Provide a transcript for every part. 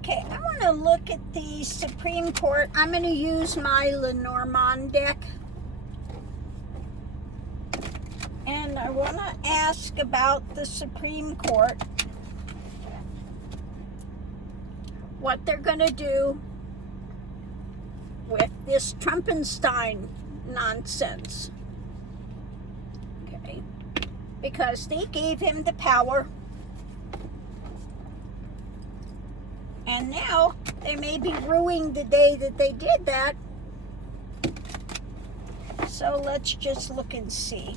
Okay, I want to look at the Supreme Court. I'm going to use my Lenormand deck. And I want to ask about the Supreme Court. What they're going to do with this Trumpenstein nonsense. Okay. Because they gave him the power. And now they may be ruining the day that they did that. So let's just look and see.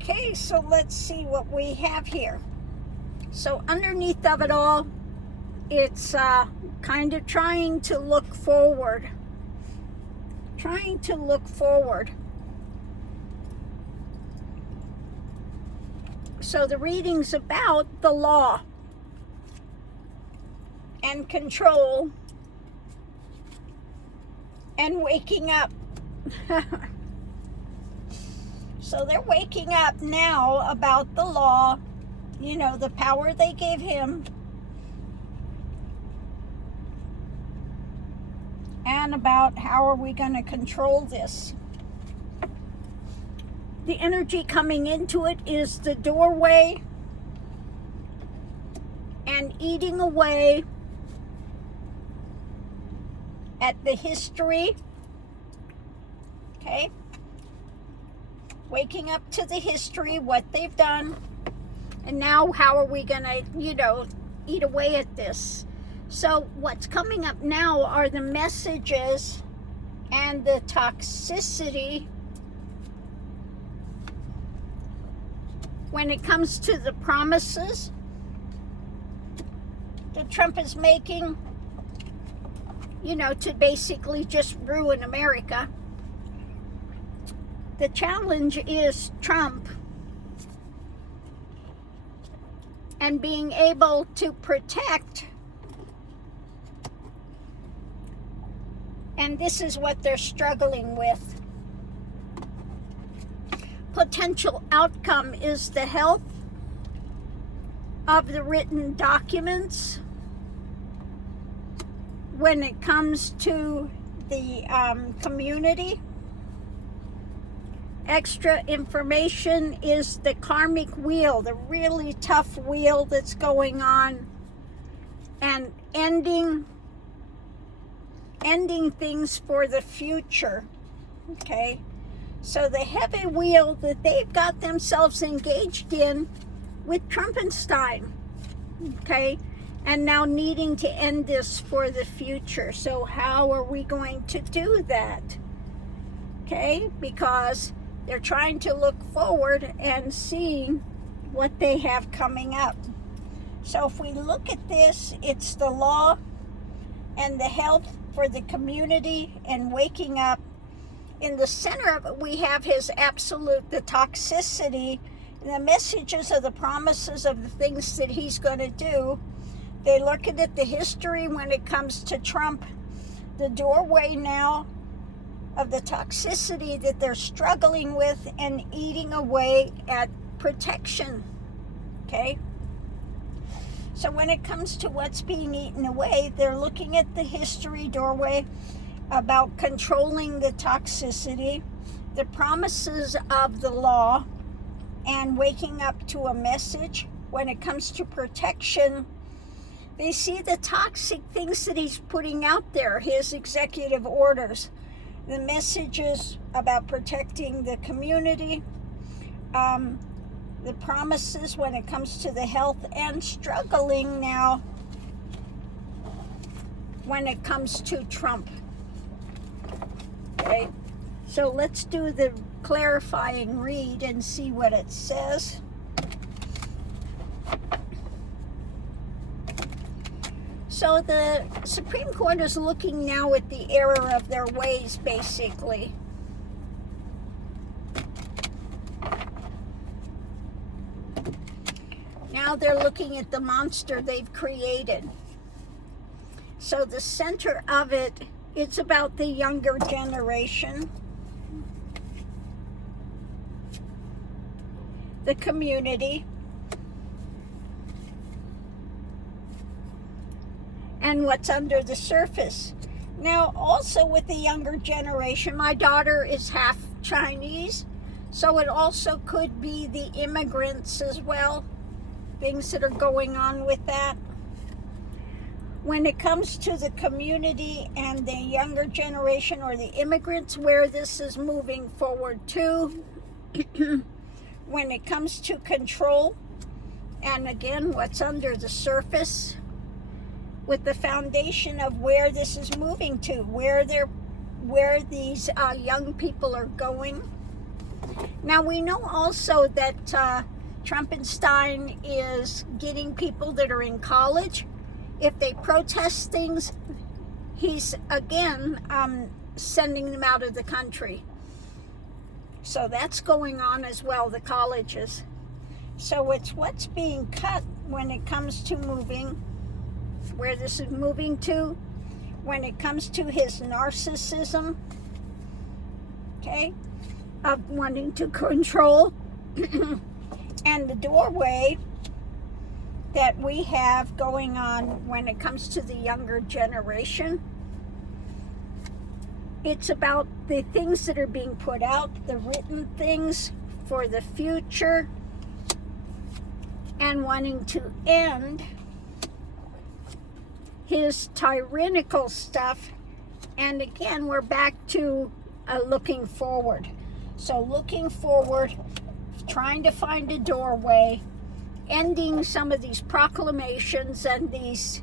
Okay, so let's see what we have here. So underneath of it all, it's kind of trying to look forward. Trying to look forward. So the reading's about the law and control and waking up. So they're waking up now about the law, you know, the power they gave him, and about how are we going to control this. The energy coming into it is the doorway and eating away at the history, okay? Waking up to the history, what they've done, and now how are we going to, you know, eat away at this. So what's coming up now are the messages and the toxicity when it comes to the promises that Trump is making, you know, to basically just ruin America. The challenge is Trump and being able to protect, and this is what they're struggling with. Potential outcome is the health of the written documents when it comes to the community. Extra information is the karmic wheel, the really tough wheel that's going on, and ending things for the future. Okay, so the heavy wheel that they've got themselves engaged in with Trumpenstein, okay, and now needing to end this for the future. So how are we going to do that? Okay, because they're trying to look forward and seeing what they have coming up. So if we look at this, it's the law and the health for the community and waking up. In the center of it, we have his absolute, the toxicity, and the messages of the promises of the things that he's going to do. They're looking at the history when it comes to Trump, the doorway now of the toxicity that they're struggling with and eating away at protection. Okay? So when it comes to what's being eaten away, they're looking at the history doorway about controlling the toxicity, the promises of the law, and waking up to a message. When it comes to protection, They see the toxic things that he's putting out there, his executive orders, the messages about protecting the community, the promises when it comes to the health, and struggling now when it comes to Trump. Okay, so let's do the clarifying read and see what it says. So the Supreme Court is looking now at the error of their ways, basically. Now they're looking at the monster they've created. So the center of it, it's about the younger generation, the community, and what's under the surface. Now, also with the younger generation, my daughter is half Chinese, so it also could be the immigrants as well, things that are going on with that. When it comes to the community and the younger generation or the immigrants, where this is moving forward to, when it comes to control, and again, what's under the surface, with the foundation of where this is moving to, where these young people are going. Now we know also that Trumpenstein is getting people that are in college. If they protest things, he's again sending them out of the country. So that's going on as well, the colleges. So it's what's being cut when it comes to moving, where this is moving to, when it comes to his narcissism, okay, of wanting to control, and the doorway that we have going on when it comes to the younger generation. It's about the things that are being put out, the written things for the future, and wanting to end his tyrannical stuff. And again, we're back to looking forward. So looking forward, trying to find a doorway, ending some of these proclamations and these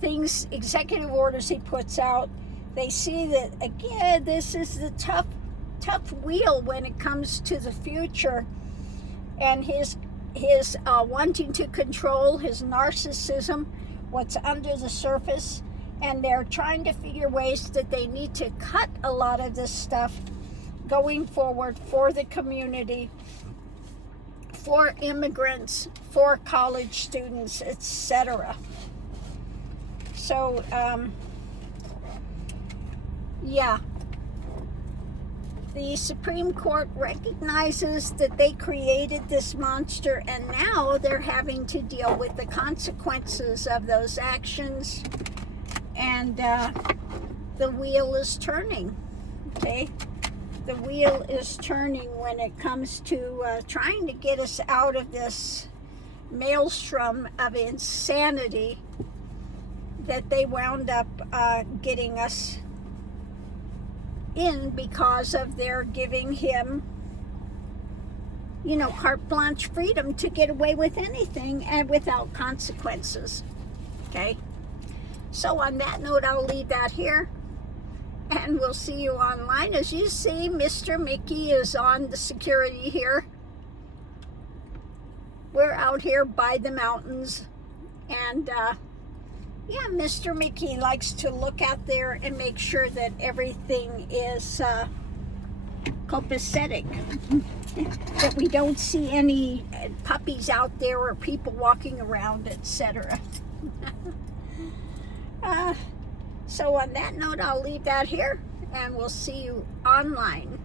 things, executive orders he puts out. They see that, again, this is the tough wheel when it comes to the future, and his wanting to control, his narcissism, what's under the surface, and they're trying to figure ways that they need to cut a lot of this stuff going forward for the community, for immigrants, for college students, etc. So, yeah. The Supreme Court recognizes that they created this monster, and now they're having to deal with the consequences of those actions, and the wheel is turning, okay? The wheel is turning when it comes to trying to get us out of this maelstrom of insanity that they wound up getting us in, because of their giving him, carte blanche freedom to get away with anything and without consequences. Okay? So on that note, I'll leave that here, and we'll see you online. As you see, Mr. Mickey is on the security here. We're out here by the mountains, and yeah, Mr. Mickey likes to look out there and make sure that everything is copacetic, that we don't see any puppies out there or people walking around, etc. So on that note, I'll leave that here, and we'll see you online.